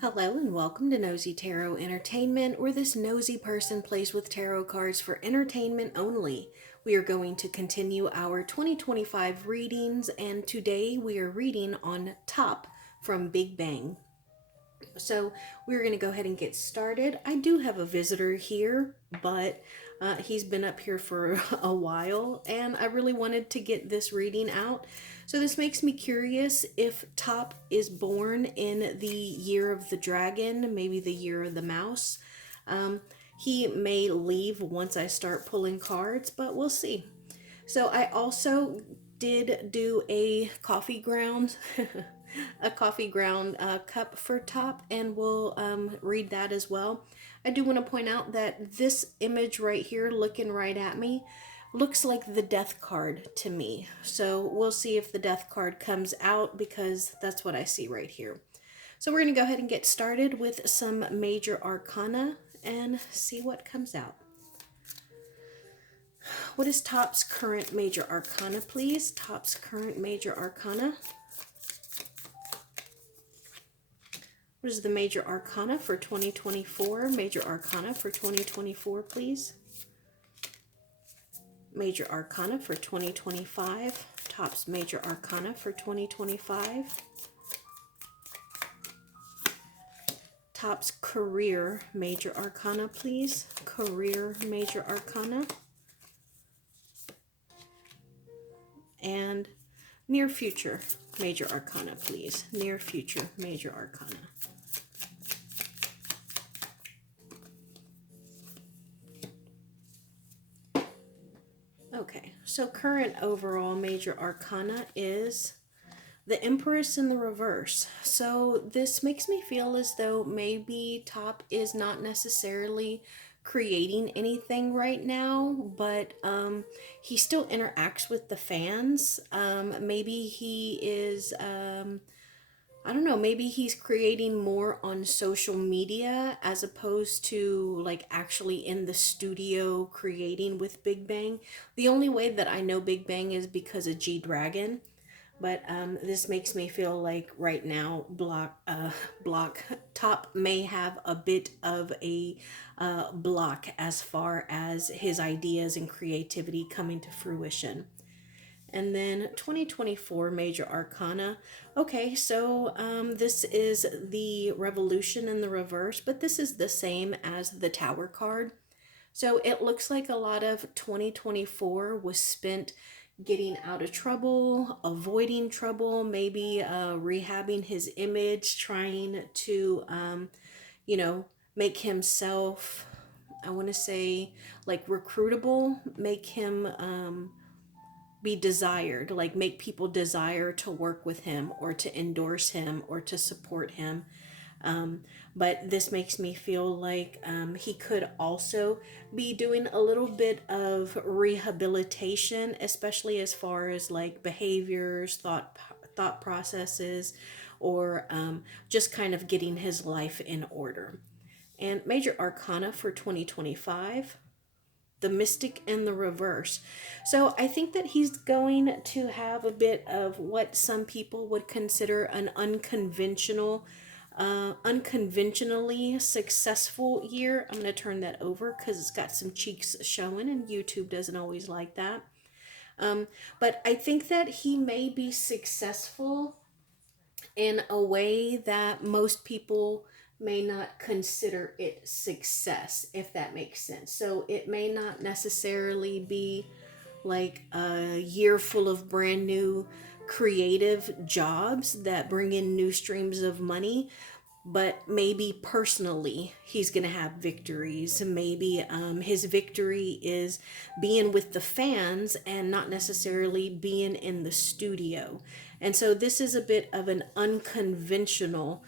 Hello and welcome to Nosy Tarot Entertainment, where this nosy person plays with tarot cards for entertainment only. We are going to continue our 2025 readings, and today we are reading on Top from Big Bang. So we're going to go ahead and get started. I do have a visitor here, but he's been up here for a while, and I really wanted to get this reading out. So this makes me curious if Top is born in the year of the dragon, maybe the year of the mouse. He may leave once I start pulling cards, but we'll see. So I also did do a coffee ground a coffee ground cup for Top, and we'll read that as well. I do want to point out that this image right here looking right at me looks like the death card to me. So we'll see if the death card comes out, because that's what I see right here. So we're going to go ahead and get started with some major arcana and see what comes out. What is Top's current major arcana, please? Top's current major arcana. What is the major arcana for 2024? Major arcana for 2024, please. Major arcana for 2025. Top's major arcana for 2025. Top's career major arcana, please. Career major arcana. And near future major arcana, please. Near future major arcana. Okay, so current overall major arcana is the Empress in the reverse. So this makes me feel as though maybe Top is not necessarily creating anything right now, but he still interacts with the fans. Maybe he is I don't know, maybe he's creating more on social media as opposed to like actually in the studio creating with Big Bang. The only way that I know Big Bang is because of G Dragon, but this makes me feel like right now block Top may have a bit of a block as far as his ideas and creativity coming to fruition. And then 2024 major arcana. Okay, so this is the revolution in the reverse, but this is the same as the tower card. So it looks like a lot of 2024 was spent getting out of trouble, avoiding trouble, maybe rehabbing his image, trying to, make himself, I want to say, like recruitable, make him be desired, like make people desire to work with him or to endorse him or to support him. But this makes me feel like he could also be doing a little bit of rehabilitation, especially as far as like behaviors, thought processes, or just kind of getting his life in order. And major arcana for 2025, the mystic in the reverse. So I think that he's going to have a bit of what some people would consider an unconventionally successful year. I'm going to turn that over because it's got some cheeks showing, and YouTube doesn't always like that. But I think that he may be successful in a way that most people may not consider it success, if that makes sense. So it may not necessarily be like a year full of brand new creative jobs that bring in new streams of money, but maybe personally he's going to have victories. Maybe his victory is being with the fans and not necessarily being in the studio. And so this is a bit of an unconventional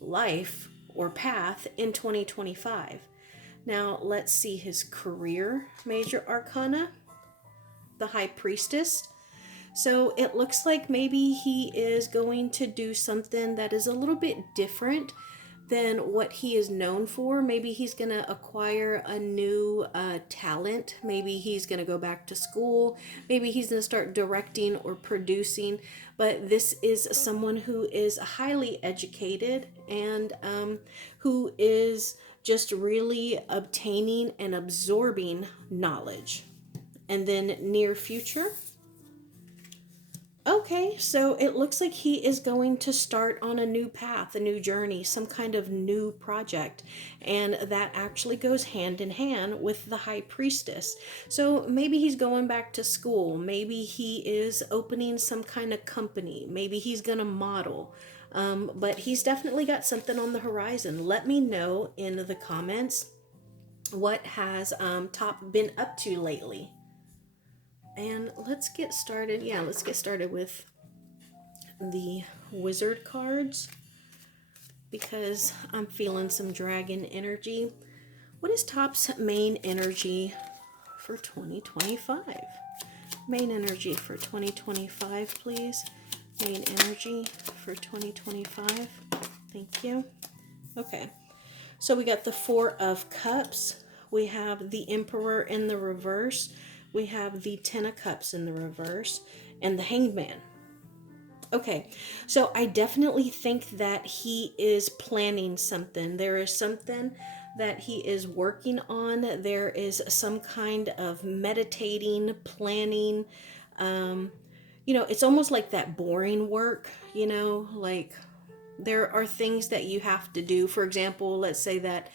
life or path in 2025. Now let's see his career major arcana, the High Priestess. So it looks like maybe he is going to do something that is a little bit different. than what he is known for. Maybe he's going to acquire a new talent. Maybe he's going to go back to school. Maybe he's going to start directing or producing. But this is someone who is highly educated and who is just really obtaining and absorbing knowledge. And then near future. Okay, so it looks like he is going to start on a new path, a new journey, some kind of new project. And that actually goes hand in hand with the high priestess. So maybe he's going back to school. Maybe he is opening some kind of company. Maybe he's going to model. But he's definitely got something on the horizon. Let me know in the comments what has Top been up to lately. And let's get started. Yeah, let's get started with the wizard cards because I'm feeling some dragon energy. What is Top's main energy for 2025? Main energy for 2025, please. Main energy for 2025. Thank you. Okay. So we got the Four of Cups. We have the Emperor in the reverse. We have the Ten of Cups in the reverse. And the Hanged Man. Okay, so I definitely think that he is planning something. There is something that he is working on. There is some kind of meditating, planning. It's almost like that boring work, like there are things that you have to do. For example, let's say that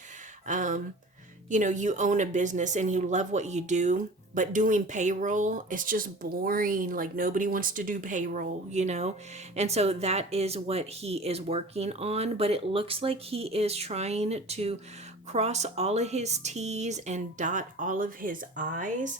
you own a business and you love what you do, but doing payroll is just boring. Like nobody wants to do payroll, And so that is what he is working on. But it looks like he is trying to cross all of his T's and dot all of his I's.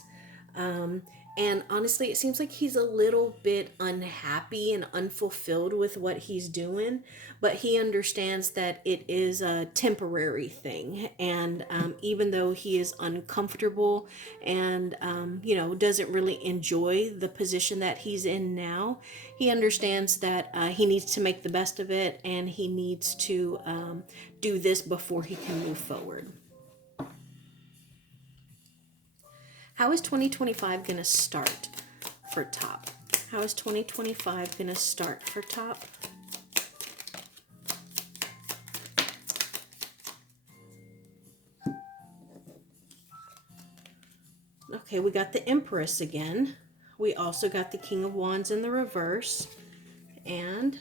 And honestly, it seems like he's a little bit unhappy and unfulfilled with what he's doing, but he understands that it is a temporary thing. And even though he is uncomfortable and, doesn't really enjoy the position that he's in now, he understands that he needs to make the best of it and he needs to do this before he can move forward. How is 2025 going to start for Top? How is 2025 going to start for Top? Okay, we got the Empress again. We also got the King of Wands in the reverse. And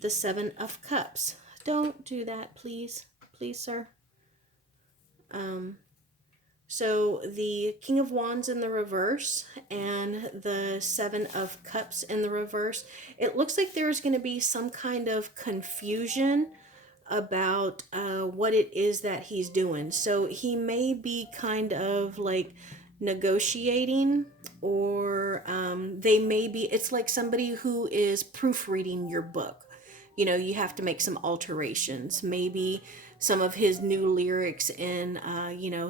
the Seven of Cups. Don't do that, please. Please, sir. So the King of Wands in the reverse and the Seven of Cups in the reverse. It looks like there's going to be some kind of confusion about what it is that he's doing. So he may be kind of like negotiating, or they may be, it's like somebody who is proofreading your book. You have to make some alterations. Maybe some of his new lyrics in,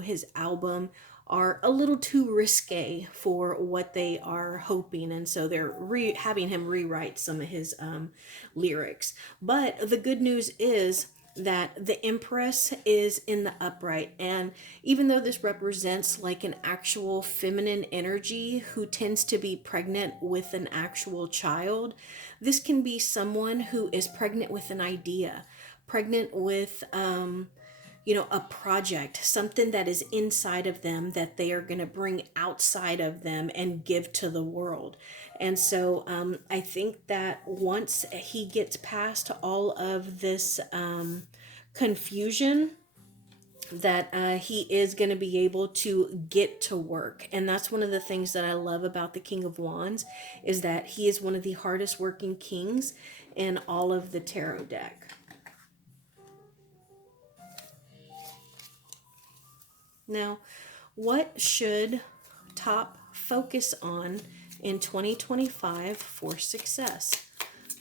his album are a little too risque for what they are hoping. And so they're having him rewrite some of his lyrics. But the good news is that the Empress is in the upright. And even though this represents like an actual feminine energy who tends to be pregnant with an actual child, this can be someone who is pregnant with an idea, pregnant with, a project, something that is inside of them that they are going to bring outside of them and give to the world. And so I think that once he gets past all of this confusion, that he is going to be able to get to work. And that's one of the things that I love about the King of Wands, is that he is one of the hardest working kings in all of the tarot deck. Now, what should Top focus on in 2025 for success?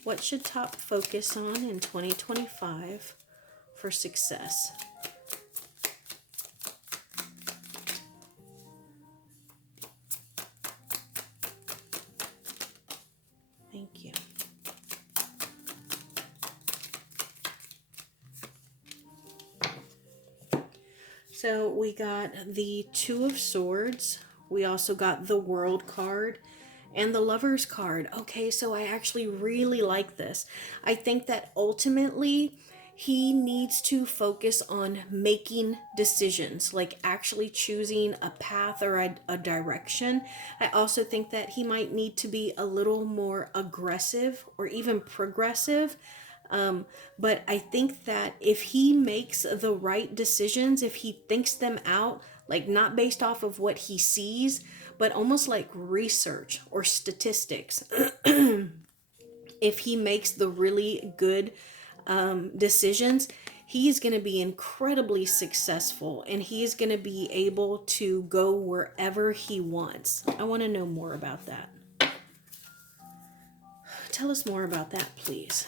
What should Top focus on in 2025 for success? Thank you. So we got the Two of Swords. We also got the World card and the Lover's card. Okay, so I actually really like this. I think that ultimately he needs to focus on making decisions, like actually choosing a path or a direction. I also think that he might need to be a little more aggressive or even progressive. But I think that if he makes the right decisions, if he thinks them out, like not based off of what he sees, but almost like research or statistics, if he makes the really good decisions, he's going to be incredibly successful and he's going to be able to go wherever he wants. I want to know more about that. Tell us more about that, please.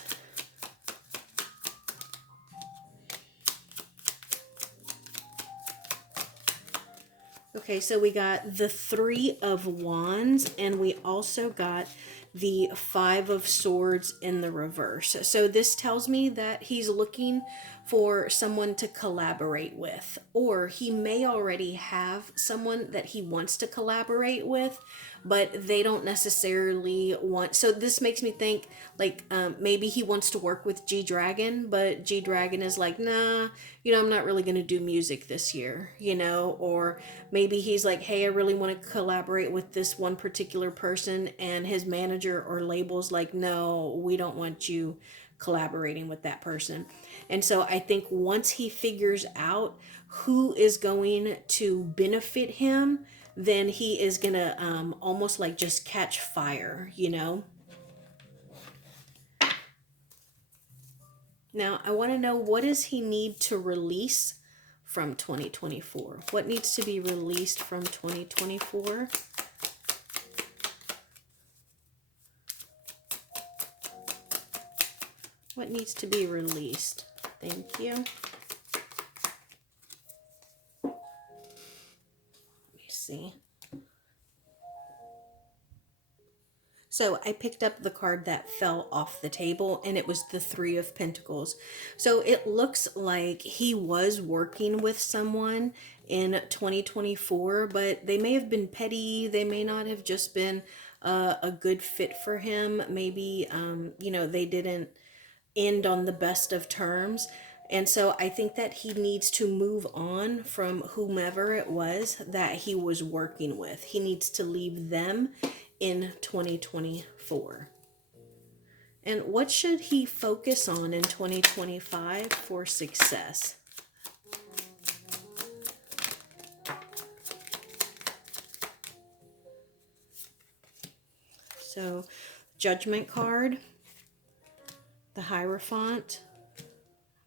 Okay, so we got the Three of Wands, and we also got the Five of Swords in the reverse. So this tells me that he's looking for someone to collaborate with, or he may already have someone that he wants to collaborate with, but they don't necessarily want. So this makes me think like maybe he wants to work with G Dragon, but G Dragon is like, nah, I'm not really going to do music this year, or maybe he's like, hey, I really want to collaborate with this one particular person, and his manager or label's like, no, we don't want you collaborating with that person. And so I think once he figures out who is going to benefit him, then he is going to almost like just catch fire, Now, I want to know, what does he need to release from 2024? What needs to be released from 2024? What needs to be released? Thank you. Let me see. So I picked up the card that fell off the table, and it was the Three of Pentacles. So it looks like he was working with someone in 2024, but they may have been petty. They may not have just been a good fit for him. Maybe, they didn't end on the best of terms. And so I think that he needs to move on from whomever it was that he was working with. He needs to leave them in 2024. And what should he focus on in 2025 for success? So, Judgment card, the Hierophant,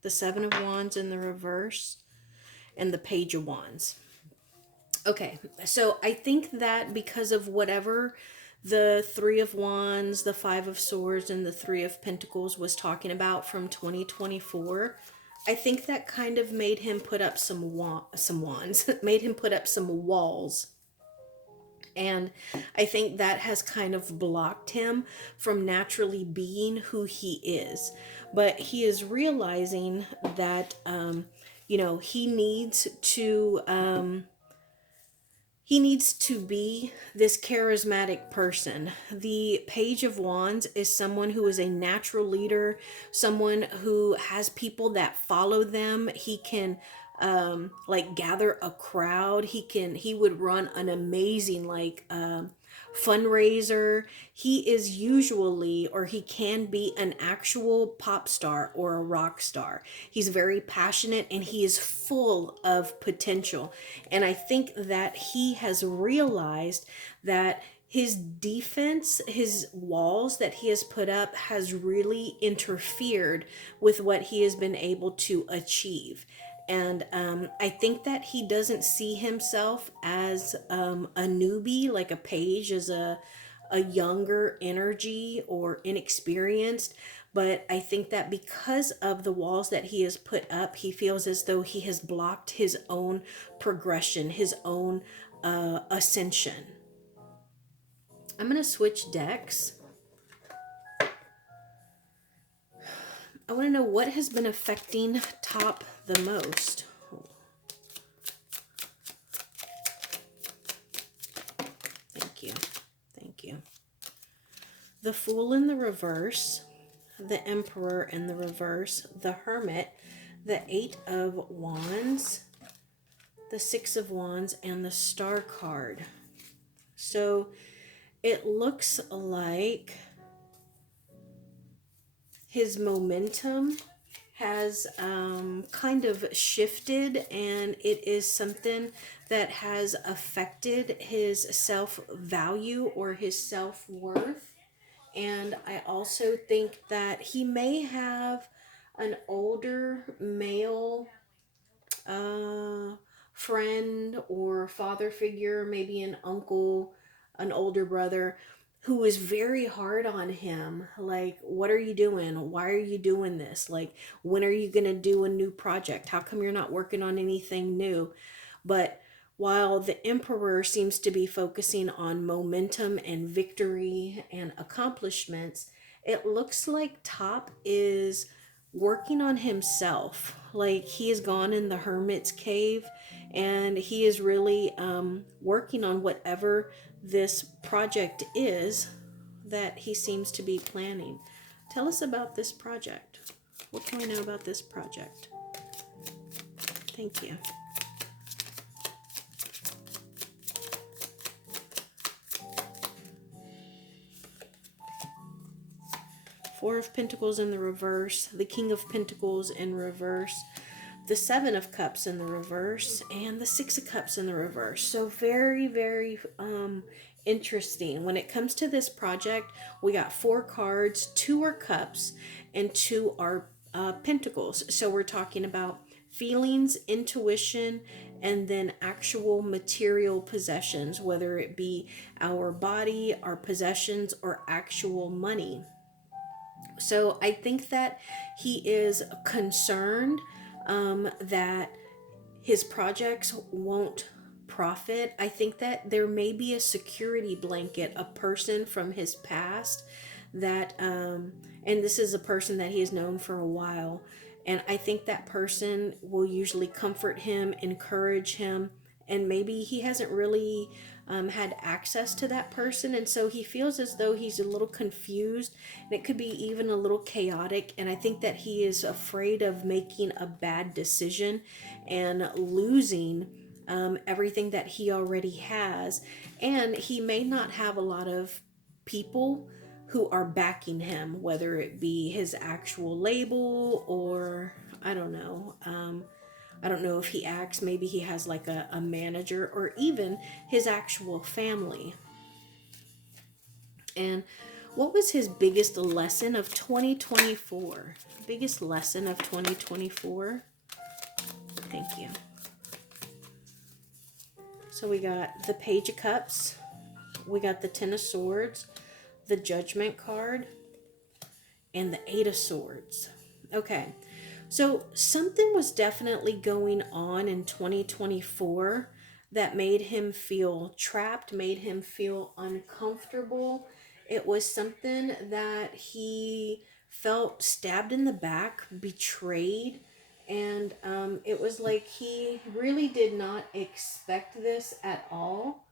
the Seven of Wands in the reverse, and the Page of Wands. Okay, so I think that because of whatever the Three of Wands, the Five of Swords, and the Three of Pentacles was talking about from 2024, I think that kind of made him put up some wands, made him put up some walls. And I think that has kind of blocked him from naturally being who he is. But he is realizing that, he needs to... he needs to be this charismatic person. The Page of Wands is someone who is a natural leader, someone who has people that follow them. He can gather a crowd. He would run an amazing fundraiser. He is usually, or he can be, an actual pop star or a rock star. He's very passionate and he is full of potential. And I think that he has realized that his defense, his walls that he has put up, has really interfered with what he has been able to achieve. And I think that he doesn't see himself as a newbie, like a page, as a younger energy or inexperienced. But I think that because of the walls that he has put up, he feels as though he has blocked his own progression, his own ascension. I'm going to switch decks. I want to know what has been affecting Top the most. the Fool in the reverse, the Emperor in the reverse, the Hermit, the Eight of Wands, the Six of Wands, and the Star card. So it looks like his momentum has kind of shifted, and it is something that has affected his self-value or his self-worth. And I also think that he may have an older male uh, friend or father figure, maybe an uncle, an older brother, who is very hard on him. Like, what are you doing? Why are you doing this? Like, when are you going to do a new project? How come you're not working on anything new? But while the Emperor seems to be focusing on momentum and victory and accomplishments, it looks like Top is working on himself. Like, he has gone in the hermit's cave, and he is really working on whatever this project is that he seems to be planning. Tell us about this project. What can we know about this project? Thank you. Four of Pentacles in the reverse, the King of Pentacles in reverse, the Seven of Cups in the reverse, and the Six of Cups in the reverse. So very, very interesting. When it comes to this project, we got four cards. Two are cups and two are pentacles. So we're talking about feelings, intuition, and then actual material possessions, whether it be our body, our possessions, or actual money. So I think that he is concerned that his projects won't profit. I think that there may be a security blanket, a person from his past that, and this is a person that he has known for a while. And I think that person will usually comfort him, encourage him, and maybe he hasn't really had access to that person, and so he feels as though he's a little confused, and it could be even a little chaotic. And I think that he is afraid of making a bad decision and losing everything that he already has, and he may not have a lot of people who are backing him, whether it be his actual label or I don't know. I don't know if he acts, maybe he has like a manager or even his actual family. And what was his biggest lesson of 2024? Biggest lesson of 2024? Thank you. So we got the Page of Cups, we got the Ten of Swords, the Judgment card, and the Eight of Swords. Okay, so something was definitely going on in 2024 that made him feel trapped, made him feel uncomfortable. It was something that he felt stabbed in the back, betrayed, and it was like he really did not expect this at all.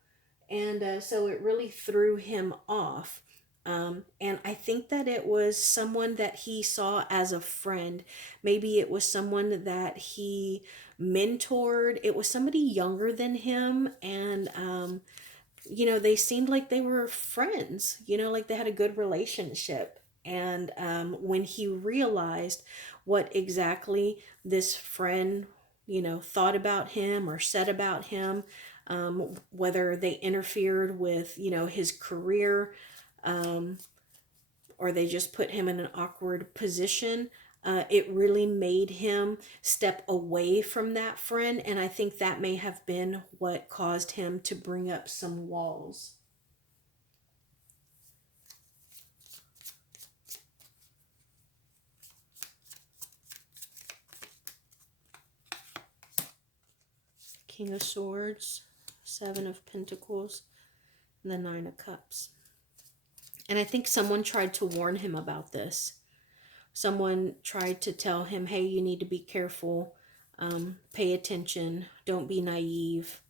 And so it really threw him off. And I think that it was someone that he saw as a friend. Maybe it was someone that he mentored. It was somebody younger than him. And, they seemed like they were friends, like they had a good relationship. And when he realized what exactly this friend, thought about him or said about him, whether they interfered with, his career, or they just put him in an awkward position. It really made him step away from that friend, and I think that may have been what caused him to bring up some walls. King of Swords, Seven of Pentacles, and the Nine of Cups. And I think someone tried to warn him about this. Someone tried to tell him, hey, you need to be careful, pay attention, don't be naive.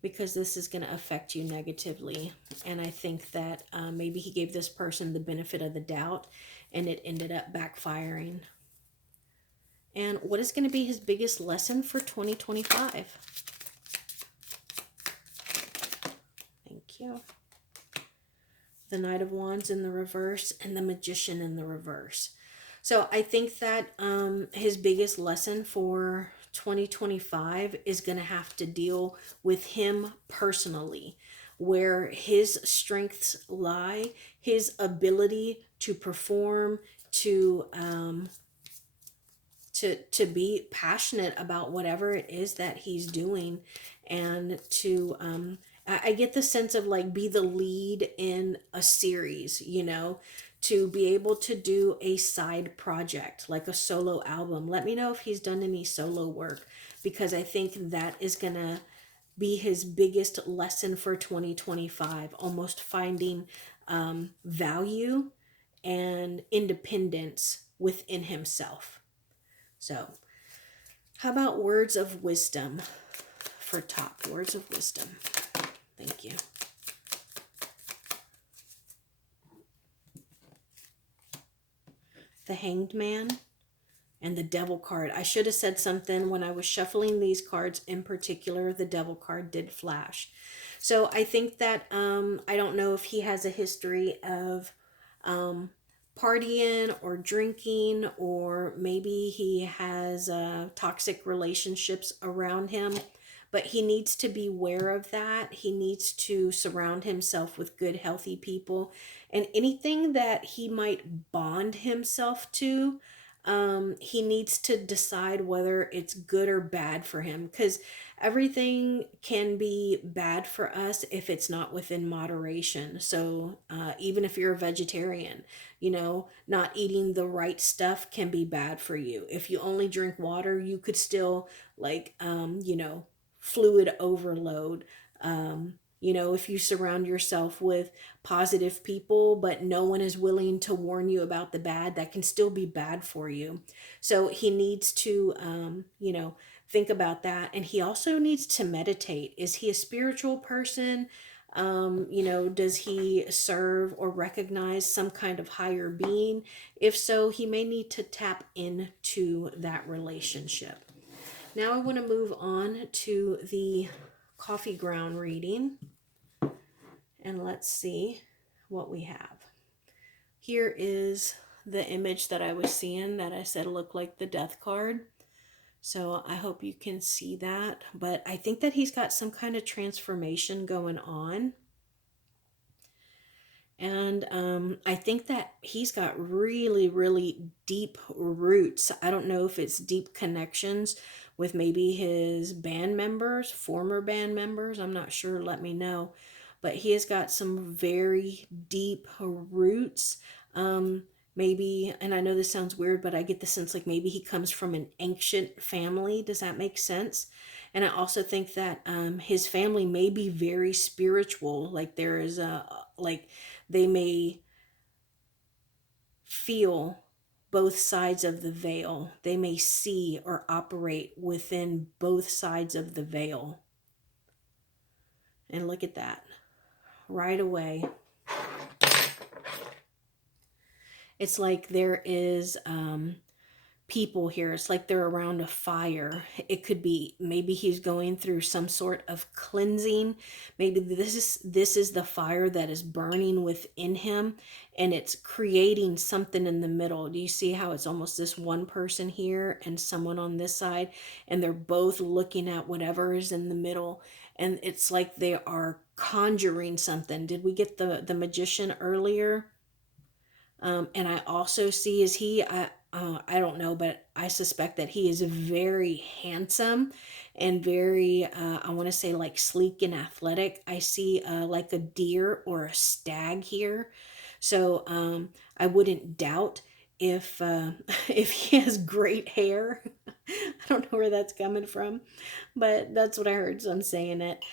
because this is going to affect you negatively. And I think that maybe he gave this person the benefit of the doubt and it ended up backfiring. And what is going to be his biggest lesson for 2025? Thank you. The Knight of Wands in the reverse and the Magician in the reverse. So I think that his biggest lesson for 2025 is going to have to deal with him personally, where his strengths lie, his ability to perform, to be passionate about whatever it is that he's doing, and to I get the sense of like be the lead in a series, you know, to be able to do a side project like a solo album. Let me know if he's done any solo work, because I think that is gonna be his biggest lesson for 2025, almost finding value and independence within himself. So, how about words of wisdom for Top? Words of wisdom. Thank you. The Hanged Man and the Devil card. I should have said something when I was shuffling these cards in particular. The Devil card did flash. So I think that I don't know if he has a history of partying or drinking, or maybe he has toxic relationships around him, but he needs to be aware of that. He needs to surround himself with good, healthy people, and anything that he might bond himself to, he needs to decide whether it's good or bad for him, because everything can be bad for us if it's not within moderation. So even if you're a vegetarian, you know, not eating the right stuff can be bad for you. If you only drink water, you could still like you know, fluid overload. You know, if you surround yourself with positive people, but no one is willing to warn you about the bad, that can still be bad for you. So he needs to, you know, think about that. And he also needs to meditate. Is he a spiritual person? You know, does he serve or recognize some kind of higher being? If so, he may need to tap into that relationship. Now I want to move on to the coffee ground reading. And let's see what we have. Here is the image that I was seeing that I said looked like the Death card. So I hope you can see that. But I think that he's got some kind of transformation going on. And I think that he's got really, really deep roots. I don't know if it's deep connections with maybe his band members, former band members. I'm not sure. Let me know. But he has got some very deep roots. Maybe, and I know this sounds weird, but I get the sense like maybe he comes from an ancient family. Does that make sense? And I also think that his family may be very spiritual. Like there is a, like, they may feel both sides of the veil. They may see or operate within both sides of the veil. And look at that. Right away. It's like there is people here. It's like they're around a fire. It could be maybe he's going through some sort of cleansing. Maybe this is the fire that is burning within him, and it's creating something in the middle. Do you see how it's almost this one person here and someone on this side, and they're both looking at whatever is in the middle, and it's like they are conjuring something. Did we get the magician earlier? And I also see, is he, I don't know, but I suspect that he is very handsome and very, I want to say like sleek and athletic. I see like a deer or a stag here. So I wouldn't doubt if if he has great hair. I don't know where that's coming from, but that's what I heard, so I'm saying it.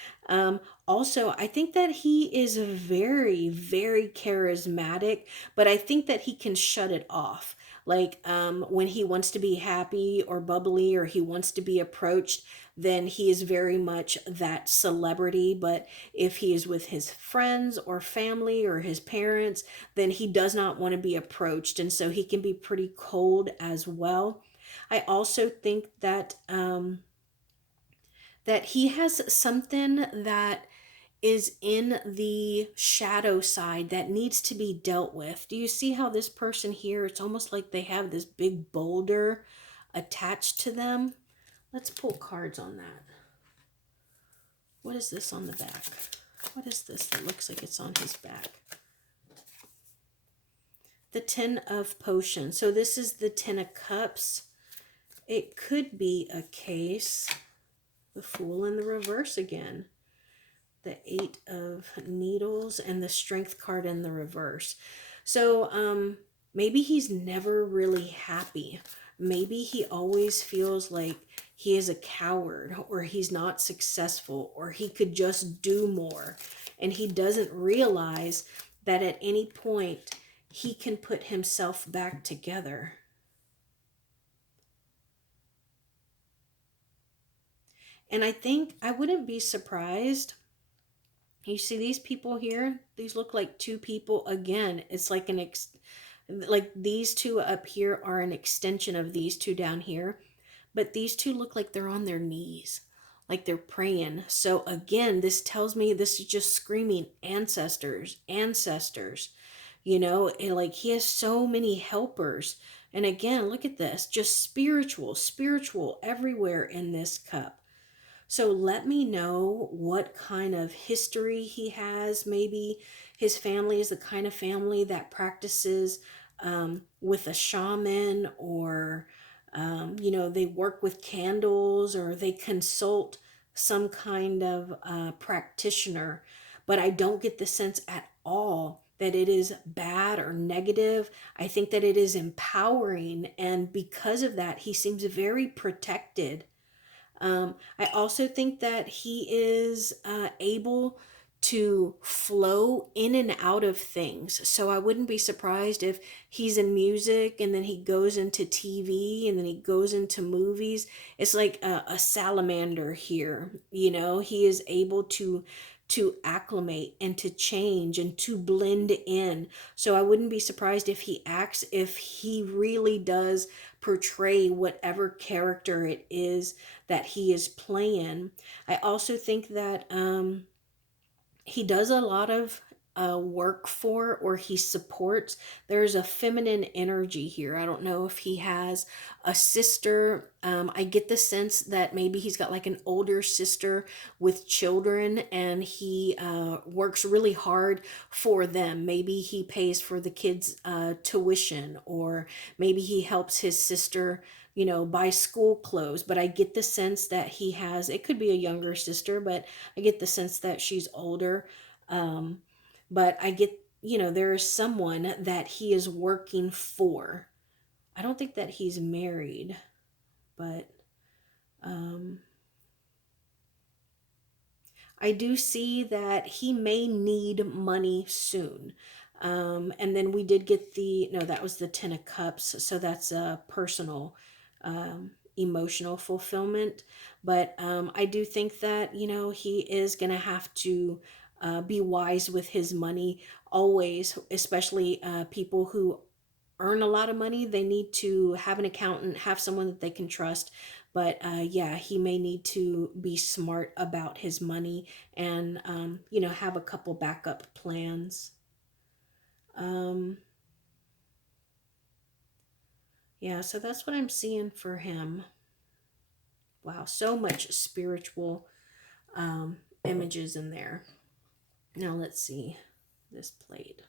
Also, I think that he is very, very charismatic, but I think that he can shut it off. Like when he wants to be happy or bubbly or he wants to be approached, then he is very much that celebrity. But if he is with his friends or family or his parents, then he does not want to be approached. And so he can be pretty cold as well. I also think that that he has something that is in the shadow side that needs to be dealt with. Do you see how this person here, it's almost like they have this big boulder attached to them? Let's pull cards on that. What is this on the back? What is this that looks like it's on his back? The Ten of Potions. So this is the Ten of Cups. It could be a case. The Fool in the reverse again. The Eight of Needles and the Strength card in the reverse. So maybe he's never really happy. Maybe he always feels like he is a coward or he's not successful or he could just do more. And he doesn't realize that at any point he can put himself back together. And I think I wouldn't be surprised. You see these people here? These look like two people. Again, it's like like these two up here are an extension of these two down here. But these two look like they're on their knees, like they're praying. So again, this tells me this is just screaming ancestors, ancestors. Like he has so many helpers. And again, look at this, just spiritual everywhere in this cup. So let me know what kind of history he has. Maybe his family is the kind of family that practices with a shaman, or, they work with candles, or they consult some kind of practitioner. But I don't get the sense at all that it is bad or negative. I think that it is empowering. And because of that, he seems very protected. I also think that he is able to flow in and out of things. So I wouldn't be surprised if he's in music and then he goes into TV and then he goes into movies. It's like a salamander here. He is able to acclimate and to change and to blend in. So I wouldn't be surprised if he acts, if he really does portray whatever character it is that he is playing. I also think that he does a lot of work for, or he supports. There's a feminine energy here. I don't know if he has a sister. I get the sense that maybe he's got like an older sister with children, and he works really hard for them. Maybe he pays for the kids' tuition, or maybe he helps his sister buy school clothes. But I get the sense that he has, it could be a younger sister, but I get the sense that she's older. Um, but I get, there is someone that he is working for. I don't think that he's married, but I do see that he may need money soon. And then we did get no, that was the Ten of Cups. So that's a personal, emotional fulfillment. But I do think that, he is going to have to be wise with his money always, especially people who earn a lot of money. They need to have an accountant, have someone that they can trust. But yeah, he may need to be smart about his money and, have a couple backup plans. Yeah, so that's what I'm seeing for him. Wow, so much spiritual images in there. Now let's see this plate.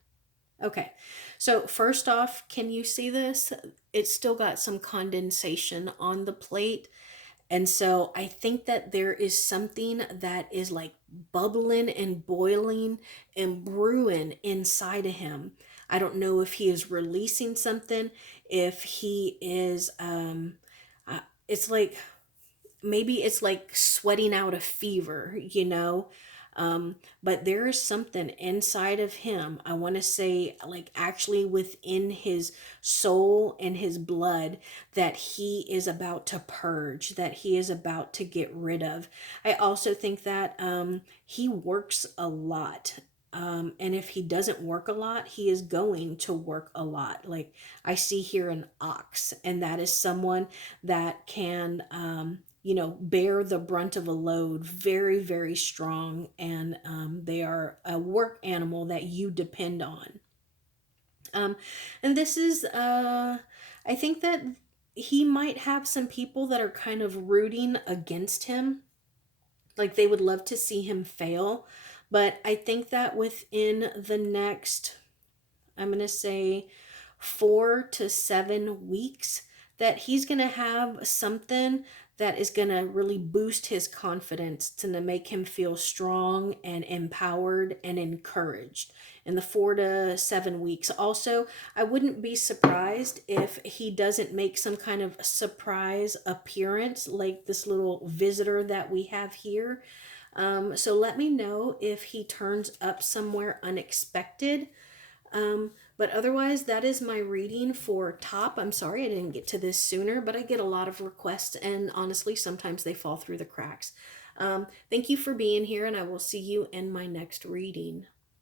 Okay, so first off, can you see this? It's still got some condensation on the plate. And so I think that there is something that is like bubbling and boiling and brewing inside of him. I don't know if he is releasing something, if he is, it's like, maybe it's like sweating out a fever. But there is something inside of him, I want to say, like actually within his soul and his blood, that he is about to purge, that he is about to get rid of. I also think that he works a lot. And if he doesn't work a lot, he is going to work a lot. Like I see here an ox, and that is someone that can, bear the brunt of a load very, very strong. And they are a work animal that you depend on. Um, and this is, I think that he might have some people that are kind of rooting against him, like they would love to see him fail. But I think that within the next, I'm going to say 4 to 7 weeks, that he's going to have something that is going to really boost his confidence to make him feel strong and empowered and encouraged in the 4 to 7 weeks. Also, I wouldn't be surprised if he doesn't make some kind of surprise appearance like this little visitor that we have here. So let me know if he turns up somewhere unexpected. But otherwise, that is my reading for Top. I'm sorry I didn't get to this sooner, but I get a lot of requests, and honestly, sometimes they fall through the cracks. Thank you for being here, and I will see you in my next reading.